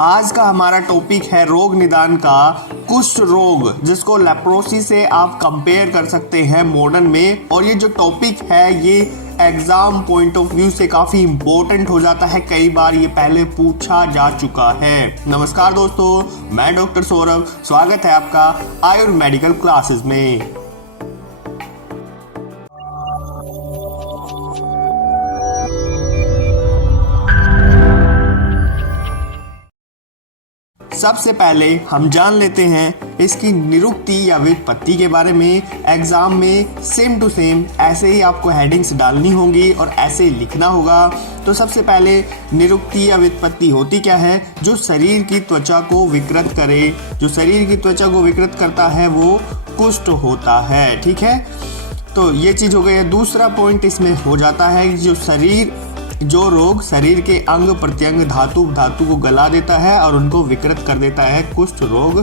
आज का हमारा टॉपिक है रोग निदान का कुष्ठ रोग, जिसको लेप्रोसी से आप कंपेयर कर सकते हैं मॉडर्न में। और ये जो टॉपिक है ये एग्जाम पॉइंट ऑफ व्यू से काफी इंपॉर्टेंट हो जाता है, कई बार ये पहले पूछा जा चुका है। नमस्कार दोस्तों, मैं डॉक्टर सौरभ, स्वागत है आपका आयुर्वेदिकल क्लासेस में। सबसे पहले हम जान लेते हैं इसकी निरुक्ति या व्युत्पत्ति के बारे में। एग्जाम में सेम टू सेम ऐसे ही आपको हेडिंग्स डालनी होंगी और ऐसे ही लिखना होगा। तो सबसे पहले निरुक्ति या व्युत्पत्ति होती क्या है? जो शरीर की त्वचा को विकृत करे, जो शरीर की त्वचा को विकृत करता है वो कुष्ठ होता है। ठीक है, तो ये चीज हो गई। दूसरा पॉइंट इसमें हो जाता है जो रोग शरीर के अंग प्रत्यंग धातु को गला देता है और उनको विकृत कर देता है, कुष्ठ रोग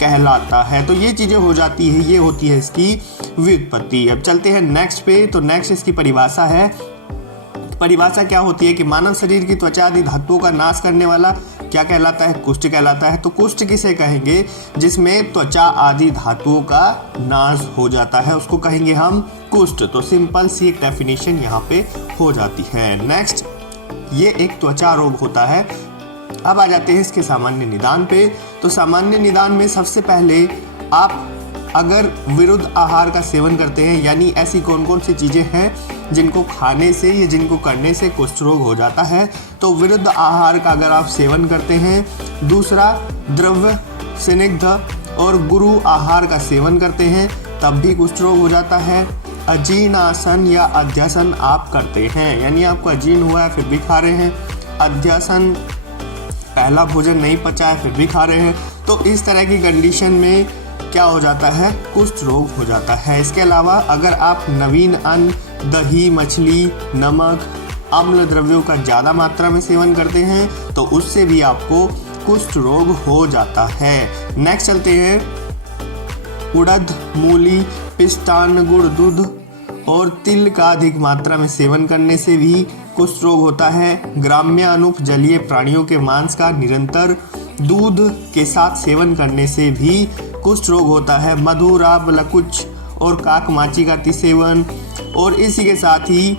कहलाता है। तो ये चीजें हो जाती है, ये होती है इसकी व्युत्पत्ति। अब चलते हैं नेक्स्ट पे। तो नेक्स्ट इसकी परिभाषा है। परिभाषा क्या होती है कि मानव शरीर की त्वचा आदि धातुओं का नाश करने वाला क्या कहलाता है? कुष्ठ कहलाता है। तो कुष्ठ किसे कहेंगे? जिसमें त्वचा आदि धातुओं का नाश हो जाता है, उसको कहेंगे हम कुष्ठ। तो सिंपल सी एक डेफिनेशन यहाँ पे हो जाती है। नेक्स्ट, ये एक त्वचा रोग होता है। अब आ जाते हैं इसके सामान्य निदान पे। तो सामान्य निदान में सबसे पहले आप अगर विरुद्ध आहार का सेवन करते हैं, यानी ऐसी कौन कौन सी चीज़ें हैं जिनको खाने से या जिनको करने से कुष्ठ रोग हो जाता है, तो विरुद्ध आहार का अगर आप सेवन करते हैं, दूसरा द्रव्य स्निग्ध और गुरु आहार का सेवन करते हैं, तब भी कुष्ठ रोग हो जाता है। अजीर्णासन या अध्यसन आप करते हैं, यानी आपको अजीर्ण हुआ है फिर भी खा रहे हैं, अध्यसन पहला भोजन नहीं पचा है फिर भी खा रहे हैं, तो इस तरह की कंडीशन में क्या हो जाता है? कुष्ठ रोग हो जाता है। इसके अलावा अगर आप नवीन अन्न, दही, मछली, नमक, अम्ल द्रव्यों का ज़्यादा मात्रा में सेवन करते हैं तो उससे भी आपको कुष्ठ रोग हो जाता है। नेक्स्ट चलते हैं। उड़द, मूली, पिस्तान, गुड़, दूध और तिल का अधिक मात्रा में सेवन करने से भी कुष्ठ रोग होता है। ग्राम्य अनुपजलीय प्राणियों के मांस का निरंतर दूध के साथ सेवन करने से भी कुष्ठ रोग होता है। मधु, राब, लकुच और काकमाची का अतिसेवन और इसी के साथ ही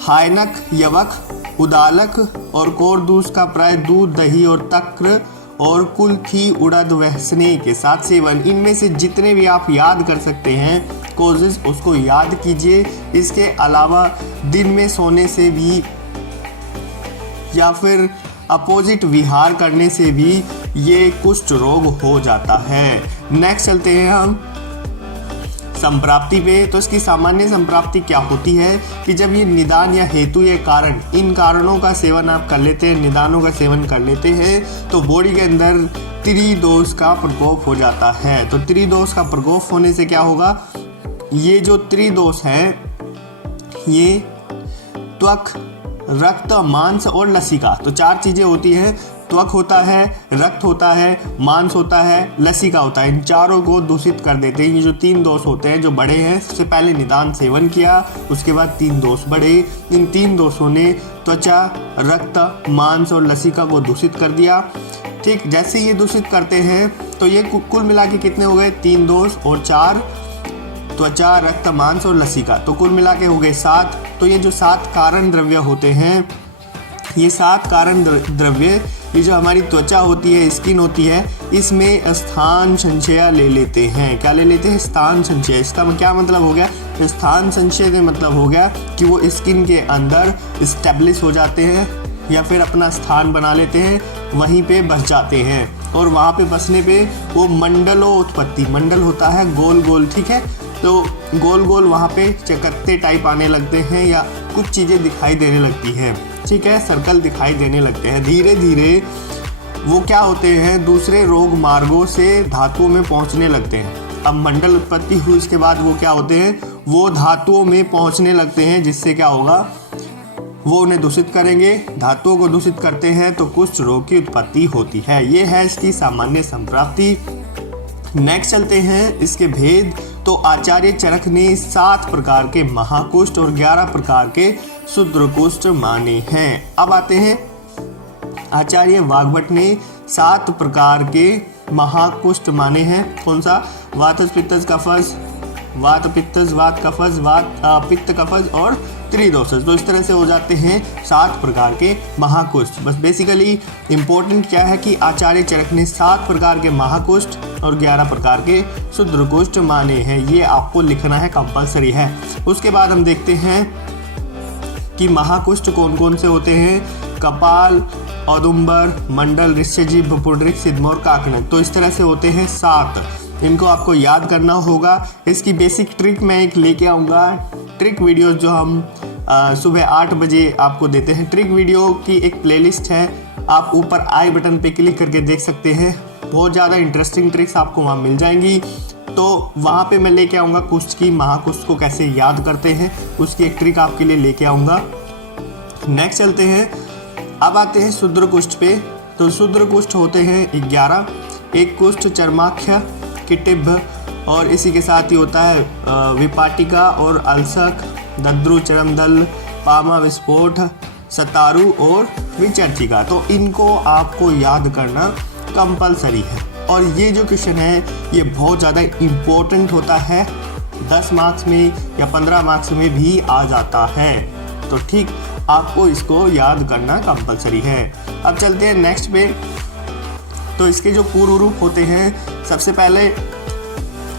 हायनक, यवक, उदालक और कोरदूस का प्राय दूध, दही और तक्र और कुल्थी, उड़द व स्नेह के साथ सेवन। इनमें से जितने भी आप याद कर सकते हैं कोजेस, उसको याद कीजिए। इसके अलावा दिन में सोने से भी या फिर अपोजिट विहार करने से भी ये कुष्ठ रोग हो जाता है। नेक्स्ट चलते हैं हम संप्राप्ति पे। तो इसकी सामान्य संप्राप्ति क्या होती है कि जब ये निदान या हेतु या कारण, इन कारणों का सेवन आप कर लेते हैं, निदानों का सेवन कर लेते हैं, तो बॉडी के अंदर त्रिदोष का प्रकोप हो जाता है। तो त्रिदोष का प्रकोप होने से क्या होगा? ये जो त्रिदोष है ये त्वक, रक्त, मांस और लसिका, तो चार चीजें होती हैं। त्वक होता है, रक्त होता है, मांस होता है, लसिका होता है। इन चारों को दूषित कर देते हैं। ये जो तीन दोष होते हैं जो बड़े हैं, सबसे पहले निदान सेवन किया, उसके बाद तीन दोष बढ़े। इन तीन दोषों ने त्वचा, रक्त, मांस और लसिका को दूषित कर दिया। ठीक, जैसे ये दूषित करते हैं तो ये कुल मिला के कितने हो गए? तीन दोष और चार, त्वचा, रक्त, मांस और लसिका, तो कुल मिला के हो गए 7। तो ये जो 7 कारण द्रव्य होते हैं, ये 7 कारण द्रव्य, ये जो हमारी त्वचा होती है, स्किन होती है, इसमें स्थान संचय ले लेते हैं। क्या ले लेते हैं? स्थान संचय। इसका क्या मतलब हो गया? स्थान संचय का मतलब हो गया कि वो स्किन के अंदर स्टेब्लिश हो जाते हैं या फिर अपना स्थान बना लेते हैं, वहीं पे बस जाते हैं। और वहाँ पे बसने पे वो मंडलों उत्पत्ति, मंडल होता है गोल गोल, ठीक है, तो गोल गोल वहाँ पे चकत्ते टाइप आने लगते हैं या कुछ चीज़ें दिखाई देने लगती हैं, ठीक है, सर्कल दिखाई देने लगते हैं। धीरे धीरे वो क्या होते हैं? दूसरे रोग मार्गों से धातुओं में पहुँचने लगते हैं। अब मंडल उत्पत्ति हुई उसके बाद वो क्या होते हैं? वो धातुओं में पहुँचने लगते हैं, जिससे क्या होगा? वो उन्हें दूषित करेंगे। धातुओं को दूषित करते हैं तो कुष्ठ रोग की उत्पत्ति होती है। ये है इसकी सामान्य संप्राप्ति। नेक्स्ट चलते हैं इसके भेद। तो आचार्य चरक ने 7 प्रकार के महाकुष्ठ और 11 प्रकार के शूद्र कुष्ठ माने हैं। अब आते हैं आचार्य वाग्भट ने 7 प्रकार के महाकुष्ठ माने हैं। कौन सा? वातज पित्तज कफज, वात पित्तज, वात कफज, वात पित्त कफज और त्रिदोषज। तो इस तरह से हो जाते हैं 7 प्रकार के महाकुष्ठ। बस बेसिकली इंपॉर्टेंट क्या है कि आचार्य चरक ने 7 प्रकार के महाकुष्ठ और 11 प्रकार के शूद्रकुष्ठ माने हैं। ये आपको लिखना है, कंपलसरी है। उसके बाद हम देखते हैं कि महाकुष्ठ कौन कौन से होते हैं। कपाल, औदुंबर, मंडल, ऋष्यजीभ, पुंडरीक, सिद्धम और काकनक। तो इस तरह से होते हैं 7। इनको आपको याद करना होगा। इसकी बेसिक ट्रिक मैं एक लेके आऊँगा, ट्रिक वीडियो जो हम सुबह 8 बजे आपको देते हैं। ट्रिक वीडियो की एक प्लेलिस्ट है, आप ऊपर आई बटन पे क्लिक करके देख सकते हैं। बहुत ज़्यादा इंटरेस्टिंग ट्रिक्स आपको वहाँ मिल जाएंगी। तो वहाँ पे मैं लेके आऊँगा कुष्ठ की, महाकुष्ठ को कैसे याद करते हैं उसकी एक ट्रिक आपके लिए लेके आऊँगा। नेक्स्ट चलते हैं, अब आते हैं शूद्रकुष्ठ पे। तो शूद्रकुष्ठ होते हैं 11। एक कुष्ठ चर्माख्य, किटिभ और इसी के साथ ही होता है विपाटिका और अलसक, दद्रु, चरमदल, पामा, विस्फोट, सतारू और विचर्चिका। तो इनको आपको याद करना कंपलसरी है। और ये जो क्वेश्चन है ये बहुत ज़्यादा इम्पोर्टेंट होता है, 10 मार्क्स में या 15 मार्क्स में भी आ जाता है। तो ठीक, आपको इसको याद करना कंपलसरी है। अब चलते हैं नेक्स्ट पे। तो इसके जो पूर्व रूप होते हैं, सबसे पहले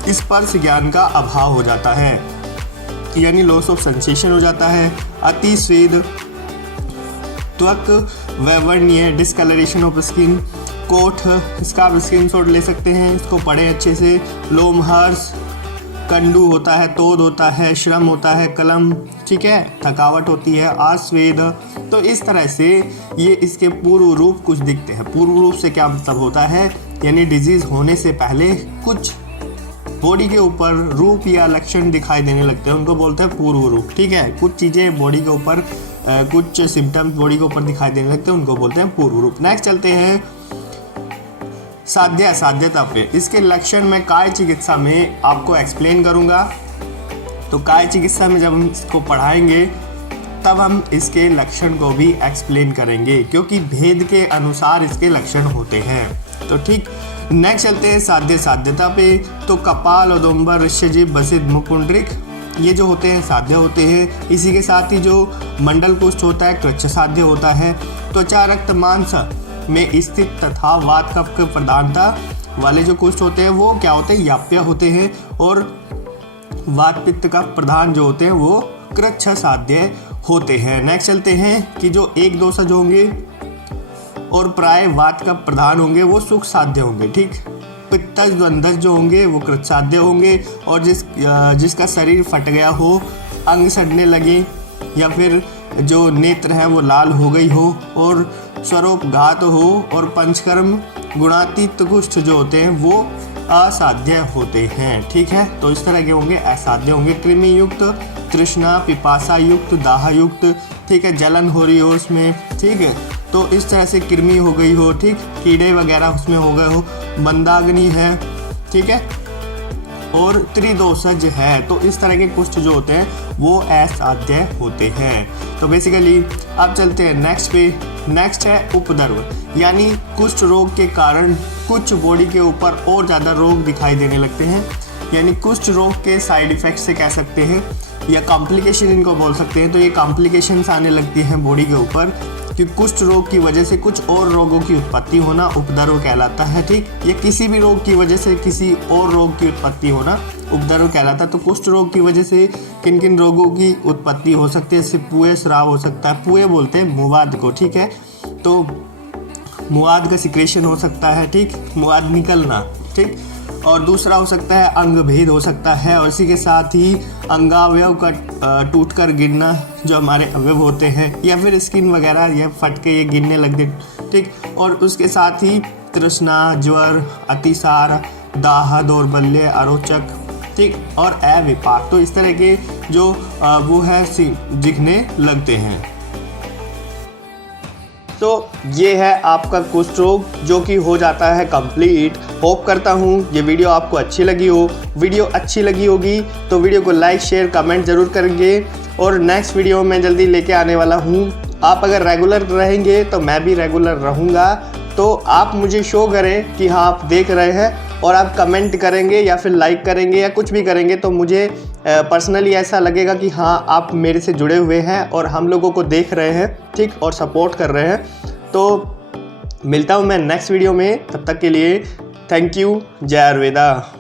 स्पर्श ज्ञान का अभाव हो जाता है, यानी लॉस ऑफ सेंसेशन हो जाता है। अति स्वेद, त्वक वैवर्ण्य, डिस्कलरेशन ऑफ स्किन, कोठ, इसका आप स्क्रीन शॉट ले सकते हैं, इसको पढ़े अच्छे से। लोमहर्ष, कंडू होता है, तोद होता है, श्रम होता है, कलम, ठीक है, थकावट होती है, आस्वेद। तो इस तरह से ये इसके पूर्व रूप कुछ दिखते हैं। पूर्व रूप से क्या मतलब होता है, यानी डिजीज होने से पहले कुछ बॉडी के ऊपर रूप या लक्षण दिखाई देने लगते हैं, उनको बोलते हैं पूर्व रूप। ठीक है, कुछ चीज़ें बॉडी के ऊपर, कुछ सिम्टम्स बॉडी के ऊपर दिखाई देने लगते हैं, उनको बोलते हैं पूर्व रूप। नेक्स्ट चलते हैं साध्य असाध्यता पे। इसके लक्षण मैं काय चिकित्सा में आपको एक्सप्लेन करूंगा। तो काय चिकित्सा में जब हम इसको पढ़ाएंगे तब हम इसके लक्षण को भी एक्सप्लेन करेंगे, क्योंकि भेद के अनुसार इसके लक्षण होते हैं। तो ठीक, नेक्स्ट चलते हैं साध्य साध्यता पे। तो कपाल, औदुंबर, ऋष्यजीभ, बसित, मुपुंडरीक, ये जो होते हैं साध्य होते हैं। इसी के साथ ही जो मंडल कुष्ठ होता है कृच्छ साध्य होता है। त्वचा, रक्त, मांस में स्थित तथा वात कफ की प्रधानता वाले जो कुष्ठ होते हैं वो क्या होते हैं, याप्य होते हैं। और वात पित्त का प्रधान जो होते हैं वो कृच्छ साध्य होते हैं। नेक्स्ट चलते हैं कि जो एक दोषज होंगे और प्राय वात का प्रधान होंगे वो सुख साध्य होंगे। ठीक, पित्तज द्वंद्वज जो होंगे वो कृच्छ साध्य होंगे। और जिसका शरीर फट गया हो, अंग सड़ने लगे, या फिर जो नेत्र है वो लाल हो गई हो, और स्वरोपघात हो, और पंचकर्म गुणातीत कुष्ठ जो होते हैं वो असाध्य होते हैं। ठीक है, तो इस तरह के होंगे, असाध्य होंगे। कृमि युक्त, तृष्णा, पिपासा युक्त, दाह युक्त, ठीक है, जलन हो रही हो उसमें, ठीक है, तो इस तरह से कृमि हो गई हो, ठीक, कीड़े वगैरह उसमें हो गए हो, मंदाग्नि है, ठीक है, और त्रिदोषज है। तो इस तरह के कुष्ठ जो होते हैं वो असाध्य होते हैं। तो बेसिकली अब चलते हैं नेक्स्ट पे। नेक्स्ट है उपद्रव, यानी कुष्ठ रोग के कारण कुछ बॉडी के ऊपर और ज़्यादा रोग दिखाई देने लगते हैं, यानी कुष्ठ रोग के साइड इफ़ेक्ट से कह सकते हैं, या कॉम्प्लिकेशन इनको बोल सकते हैं। तो ये कॉम्प्लिकेशंस आने लगती हैं बॉडी के ऊपर कि कुष्ठ रोग की वजह से कुछ और रोगों की उत्पत्ति होना उपद्रव कहलाता है। ठीक, ये किसी भी रोग की वजह से किसी और रोग की उत्पत्ति होना उपद्रव कहलाता है। तो कुष्ठ रोग की वजह से किन किन रोगों की उत्पत्ति हो सकती है, जैसे पुए स्राव हो सकता है, पुए बोलते हैं मुवाद को, ठीक है, तो मुवाद का सिक्रेशन हो सकता है, ठीक, मुवाद निकलना, ठीक, और दूसरा हो सकता है अंग भेद हो सकता है, और इसी के साथ ही अंगावयव का टूटकर गिरना जो हमारे अवयव होते हैं, या फिर स्किन वगैरह ये फट के ये गिरने लग गए, ठीक, और उसके साथ ही तृष्णा, ज्वर, अतिसार, दाह, दौर्बल्य, अरोचक, ठीक, और अविपाक। तो इस तरह के जो वो है दिखने लगते हैं। तो ये है आपका कुष्ठ रोग जो कि हो जाता है कंप्लीट। होप करता हूँ ये वीडियो आपको अच्छी लगी हो। वीडियो अच्छी लगी होगी तो वीडियो को लाइक, शेयर, कमेंट जरूर करेंगे। और नेक्स्ट वीडियो में जल्दी लेके आने वाला हूँ आप अगर रेगुलर रहेंगे तो मैं भी रेगुलर रहूँगा। तो आप मुझे शो करें कि हाँ आप देख रहे हैं, और आप कमेंट करेंगे या फिर लाइक करेंगे या कुछ भी करेंगे तो मुझे पर्सनली ऐसा लगेगा कि हाँ आप मेरे से जुड़े हुए हैं और हम लोगों को देख रहे हैं, ठीक, और सपोर्ट कर रहे हैं। तो मिलता हूँ मैं नेक्स्ट वीडियो में, तब तक के लिए थैंक यू। जय आयुर्वेदा।